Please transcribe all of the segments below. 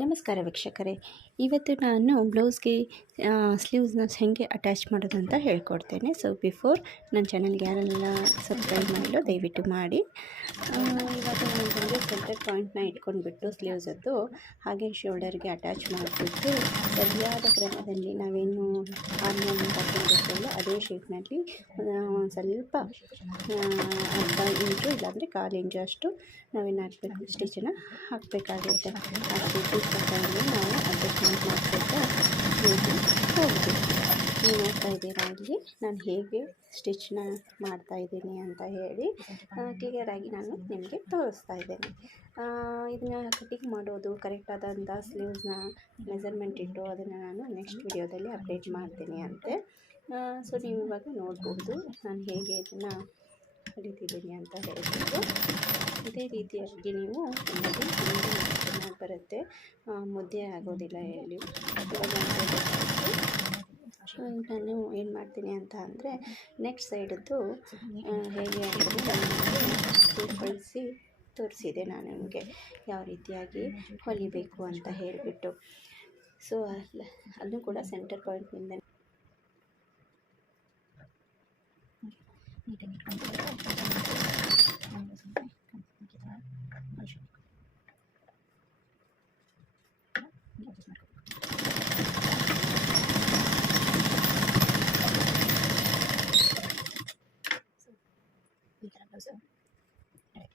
ನಮಸ್ಕಾರ ವೀಕ್ಷಕರೇ, ಇವತ್ತು ನಾನು ಬ್ಲೌಸ್ಗೆ ಸ್ಲೀವ್ಸ್ನ ಹೇಗೆ ಅಟ್ಯಾಚ್ ಮಾಡೋದು ಅಂತ ಹೇಳ್ಕೊಡ್ತೇನೆ. ಸೊ ಬಿಫೋರ್ ನನ್ನ ಚಾನಲ್ಗೆ ಯಾರೆಲ್ಲ ಸಬ್ಸ್ಕ್ರೈಬ್ ಮಾಡಿಲ್ಲ ದಯವಿಟ್ಟು ಮಾಡಿ. ಇವಾಗ ನಾನು ಸೆಂಟರ್ ಪಾಯಿಂಟ್ನ ಇಟ್ಕೊಂಡ್ಬಿಟ್ಟು ಸ್ಲೀವ್ಸದ್ದು ಹಾಗೆ ಶೋಲ್ಡರ್ಗೆ ಅಟ್ಯಾಚ್ ಮಾಡಿಬಿಟ್ಟು ಸರಿಯಾದ ಕ್ರಮದಲ್ಲಿ ನಾವೇನು ಆರ್ಮನ್ನು ಹಾಕೊಂಡಿರ್ತೇವೋ ಅದೇ ಶೇಪ್ನಲ್ಲಿ ಸ್ವಲ್ಪ ಅರ್ಧ ಇಂಚು ಇಲ್ಲಾಂದರೆ 1/4 ಇಂಚು ಅಷ್ಟು ನಾವೇನು ಹಾಕಬೇಕು, ಸ್ಟಿಚನ್ನು ಹಾಕಬೇಕಾಗುತ್ತೆ. ಆ ಸ್ಟಿಚಸ್ ಪ್ರಕಾರನೇ ನಾವು ಅಡ್ಜಸ್ಟ್ಮೆಂಟ್ ಮಾಡ್ಕೊಳ್ತಾ ಹೋಗ್ತೀವಿ. ನೀವು ನೋಡ್ತಾ ಇದ್ದೀರಾ ಇಲ್ಲಿ ನಾನು ಹೇಗೆ ಸ್ಟಿಚ್ನ ಮಾಡ್ತಾಯಿದ್ದೀನಿ ಅಂತ ಹೇಳಿ ಕ್ಲಿಯರಾಗಿ ನಾನು ನಿಮಗೆ ತೋರಿಸ್ತಾ ಇದ್ದೇನೆ. ಇದನ್ನು ಕಟಿಂಗ್ ಮಾಡೋದು ಕರೆಕ್ಟಾದಂಥ ಸ್ಲೀವ್ಸ್ನ ಮೆಜರ್ಮೆಂಟ್ ಇಟ್ಟು ಅದನ್ನು ನಾನು ನೆಕ್ಸ್ಟ್ ವಿಡಿಯೋದಲ್ಲಿ ಅಪ್ಡೇಟ್ ಮಾಡ್ತೀನಿ ಅಂತೆ. ಸೊ ನೀವು ಇವಾಗ ನೋಡ್ಬೋದು ನಾನು ಹೇಗೆ ಇದನ್ನು ಕಲಿತಿದ್ದೀನಿ ಅಂತ ಹೇಳ್ಬೋದು. ಇದೇ ರೀತಿಯಾಗಿ ನೀವು ಚೆನ್ನಾಗಿ ಬರುತ್ತೆ, ಮುದ್ದೆ ಆಗೋದಿಲ್ಲ ಹೇಳಿ. ನಾನು ಏನು ಮಾಡ್ತೀನಿ ಅಂತ ಅಂದರೆ ನೆಕ್ಸ್ಟ್ ಸೈಡದ್ದು ಹೇಗೆ ಬಳಸಿ ತೋರಿಸಿದೆ ನಾನು ನಿಮಗೆ ಯಾವ ರೀತಿಯಾಗಿ ಹೊಲಿಬೇಕು ಅಂತ ಹೇಳಿಬಿಟ್ಟು. ಸೊ ಅಲ್ಲೂ ಕೂಡ ಸೆಂಟರ್ ಪಾಯಿಂಟ್ನಿಂದ ಈ ಥರ ಬ್ಲೌಸು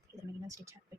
ಇದರ ಮೇಲಿನ ಸ್ಟಿಚ್ ಹಾಕಬೇಕು.